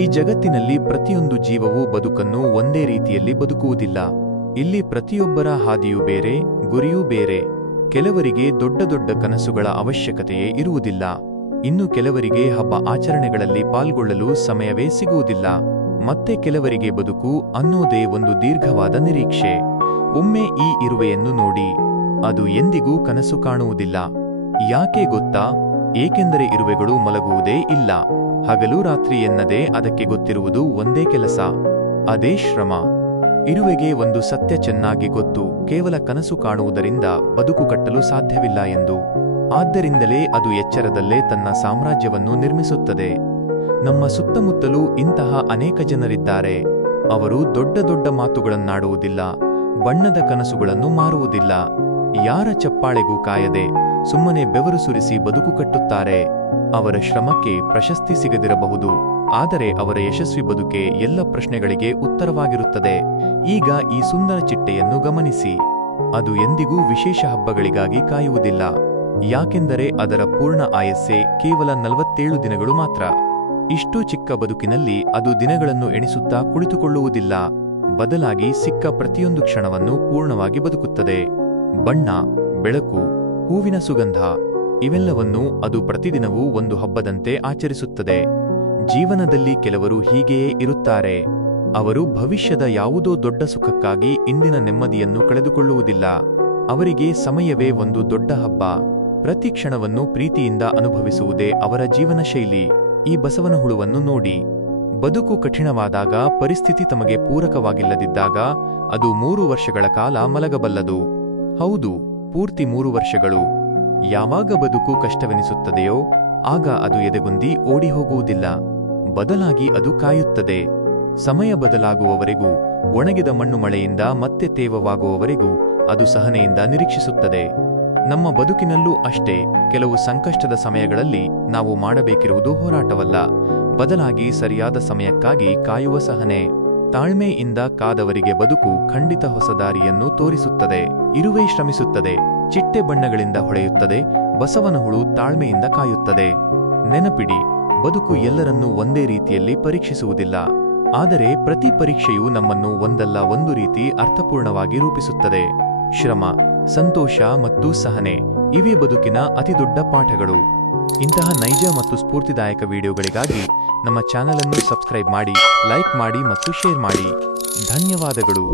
ಈ ಜಗತ್ತಿನಲ್ಲಿ ಪ್ರತಿಯೊಂದು ಜೀವವೂ ಬದುಕನ್ನು ಒಂದೇ ರೀತಿಯಲ್ಲಿ ಬದುಕುವುದಿಲ್ಲ. ಇಲ್ಲಿ ಪ್ರತಿಯೊಬ್ಬರ ಹಾದಿಯೂ ಬೇರೆ, ಗುರಿಯೂ ಬೇರೆ. ಕೆಲವರಿಗೆ ದೊಡ್ಡ ದೊಡ್ಡ ಕನಸುಗಳ ಅವಶ್ಯಕತೆಯೇ ಇರುವುದಿಲ್ಲ. ಇನ್ನು ಕೆಲವರಿಗೆ ಹಬ್ಬ ಆಚರಣೆಗಳಲ್ಲಿ ಪಾಲ್ಗೊಳ್ಳಲು ಸಮಯವೇ ಸಿಗುವುದಿಲ್ಲ. ಮತ್ತೆ ಕೆಲವರಿಗೆ ಬದುಕು ಅನ್ನೋದೇ ಒಂದು ದೀರ್ಘವಾದ ನಿರೀಕ್ಷೆ. ಒಮ್ಮೆ ಈ ಇರುವೆಯನ್ನು ನೋಡಿ, ಅದು ಎಂದಿಗೂ ಕನಸು ಕಾಣುವುದಿಲ್ಲ. ಯಾಕೆ ಗೊತ್ತಾ? ಏಕೆಂದರೆ ಇರುವೆಗಳು ಮಲಗುವುದೇ ಇಲ್ಲ. ಹಗಲು ರಾತ್ರಿ ಎನ್ನದೇ ಅದಕ್ಕೆ ಗೊತ್ತಿರುವುದು ಒಂದೇ ಕೆಲಸ, ಅದೇ ಶ್ರಮ. ಇರುವೆಗೆ ಒಂದು ಸತ್ಯ ಚೆನ್ನಾಗಿ ಗೊತ್ತು, ಕೇವಲ ಕನಸು ಕಾಣುವುದರಿಂದ ಬದುಕು ಕಟ್ಟಲು ಸಾಧ್ಯವಿಲ್ಲ ಎಂದು. ಆದ್ದರಿಂದಲೇ ಅದು ಎಚ್ಚರದಲ್ಲೇ ತನ್ನ ಸಾಮ್ರಾಜ್ಯವನ್ನು ನಿರ್ಮಿಸುತ್ತದೆ. ನಮ್ಮ ಸುತ್ತಮುತ್ತಲೂ ಇಂತಹ ಅನೇಕ ಜನರಿದ್ದಾರೆ. ಅವರು ದೊಡ್ಡ ದೊಡ್ಡ ಮಾತುಗಳನ್ನಾಡುವುದಿಲ್ಲ, ಬಣ್ಣದ ಕನಸುಗಳನ್ನು ಮಾರುವುದಿಲ್ಲ, ಯಾರ ಚಪ್ಪಾಳೆಗೂ ಕಾಯದೆ ಸುಮ್ಮನೆ ಬೆವರು ಸುರಿಸಿ ಬದುಕು ಕಟ್ಟುತ್ತಾರೆ. ಅವರ ಶ್ರಮಕ್ಕೆ ಪ್ರಶಸ್ತಿ ಸಿಗದಿರಬಹುದು, ಆದರೆ ಅವರ ಯಶಸ್ವಿ ಬದುಕೆ ಎಲ್ಲ ಪ್ರಶ್ನೆಗಳಿಗೆ ಉತ್ತರವಾಗಿರುತ್ತದೆ. ಈಗ ಈ ಸುಂದರ ಚಿಟ್ಟೆಯನ್ನು ಗಮನಿಸಿ. ಅದು ಎಂದಿಗೂ ವಿಶೇಷ ಹಬ್ಬಗಳಿಗಾಗಿ ಕಾಯುವುದಿಲ್ಲ. ಯಾಕೆಂದರೆ ಅದರ ಪೂರ್ಣ ಆಯಸ್ಸೇ ಕೇವಲ 47 ದಿನಗಳು ಮಾತ್ರ. ಇಷ್ಟು ಚಿಕ್ಕ ಬದುಕಿನಲ್ಲಿ ಅದು ದಿನಗಳನ್ನು ಎಣಿಸುತ್ತಾ ಕುಳಿತುಕೊಳ್ಳುವುದಿಲ್ಲ. ಬದಲಾಗಿ ಸಿಕ್ಕ ಪ್ರತಿಯೊಂದು ಕ್ಷಣವನ್ನು ಪೂರ್ಣವಾಗಿ ಬದುಕುತ್ತದೆ. ಬಣ್ಣ, ಬೆಳಕು, ಹೂವಿನ ಸುಗಂಧ ಇವೆಲ್ಲವನ್ನೂ ಅದು ಪ್ರತಿದಿನವೂ ಒಂದು ಹಬ್ಬದಂತೆ ಆಚರಿಸುತ್ತದೆ. ಜೀವನದಲ್ಲಿ ಕೆಲವರು ಹೀಗೆಯೇ ಇರುತ್ತಾರೆ. ಅವರು ಭವಿಷ್ಯದ ಯಾವುದೋ ದೊಡ್ಡ ಸುಖಕ್ಕಾಗಿ ಇಂದಿನ ನೆಮ್ಮದಿಯನ್ನು ಕಳೆದುಕೊಳ್ಳುವುದಿಲ್ಲ. ಅವರಿಗೆ ಸಮಯವೇ ಒಂದು ದೊಡ್ಡ ಹಬ್ಬ. ಪ್ರತಿ ಕ್ಷಣವನ್ನು ಪ್ರೀತಿಯಿಂದ ಅನುಭವಿಸುವುದೇ ಅವರ ಜೀವನ ಶೈಲಿ. ಈ ಬಸವನ ಹುಳುವನ್ನು ನೋಡಿ. ಬದುಕು ಕಠಿಣವಾದಾಗ, ಪರಿಸ್ಥಿತಿ ತಮಗೆ ಪೂರಕವಾಗಿಲ್ಲದಿದ್ದಾಗ ಅದು 3 ವರ್ಷಗಳ ಕಾಲ ಮಲಗಬಲ್ಲದು. ಹೌದು, ಪೂರ್ತಿ 3 ವರ್ಷಗಳು. ಯಾವಾಗ ಬದುಕು ಕಷ್ಟವೆನಿಸುತ್ತದೆಯೋ ಆಗ ಅದು ಎದೆಗುಂದಿ ಓಡಿ ಹೋಗುವುದಿಲ್ಲ. ಬದಲಾಗಿ ಅದು ಕಾಯುತ್ತದೆ. ಸಮಯ ಬದಲಾಗುವವರೆಗೂ, ಒಣಗಿದ ಮಣ್ಣು ಮಳೆಯಿಂದ ಮತ್ತೆ ತೇವವಾಗುವವರೆಗೂ ಅದು ಸಹನೆಯಿಂದ ನಿರೀಕ್ಷಿಸುತ್ತದೆ. ನಮ್ಮ ಬದುಕಿನಲ್ಲೂ ಅಷ್ಟೇ. ಕೆಲವು ಸಂಕಷ್ಟದ ಸಮಯಗಳಲ್ಲಿ ನಾವು ಮಾಡಬೇಕಿರುವುದು ಹೋರಾಟವಲ್ಲ, ಬದಲಾಗಿ ಸರಿಯಾದ ಸಮಯಕ್ಕಾಗಿ ಕಾಯುವ ಸಹನೆ. ತಾಳ್ಮೆಯಿಂದ ಕಾದವರಿಗೆ ಬದುಕು ಖಂಡಿತ ಹೊಸ ದಾರಿಯನ್ನು ತೋರಿಸುತ್ತದೆ. ಇರುವೆ ಶ್ರಮಿಸುತ್ತದೆ, ಚಿಟ್ಟೆ ಬಣ್ಣಗಳಿಂದ ಹೊಳೆಯುತ್ತದೆ, ಬಸವನ ಹುಳು ತಾಳ್ಮೆಯಿಂದ ಕಾಯುತ್ತದೆ. ನೆನಪಿಡಿ, ಬದುಕು ಎಲ್ಲರನ್ನೂ ಒಂದೇ ರೀತಿಯಲ್ಲಿ ಪರೀಕ್ಷಿಸುವುದಿಲ್ಲ. ಆದರೆ ಪ್ರತಿ ಪರೀಕ್ಷೆಯೂ ನಮ್ಮನ್ನು ಒಂದಲ್ಲ ಒಂದು ರೀತಿ ಅರ್ಥಪೂರ್ಣವಾಗಿ ರೂಪಿಸುತ್ತದೆ. ಶ್ರಮ, ಸಂತೋಷ ಮತ್ತು ಸಹನೆ ಇವೇ ಬದುಕಿನ ಅತಿದೊಡ್ಡ ಪಾಠಗಳು. ಇಂತಹ ನೈಜ ಮತ್ತು ಸ್ಫೂರ್ತಿದಾಯಕ ವಿಡಿಯೋಗಳಿಗಾಗಿ ನಮ್ಮ ಚಾನೆಲ್ ಅನ್ನು ಸಬ್ಸ್ಕ್ರೈಬ್ ಮಾಡಿ, ಲೈಕ್ ಮಾಡಿ ಮತ್ತು ಶೇರ್ ಮಾಡಿ. ಧನ್ಯವಾದಗಳು.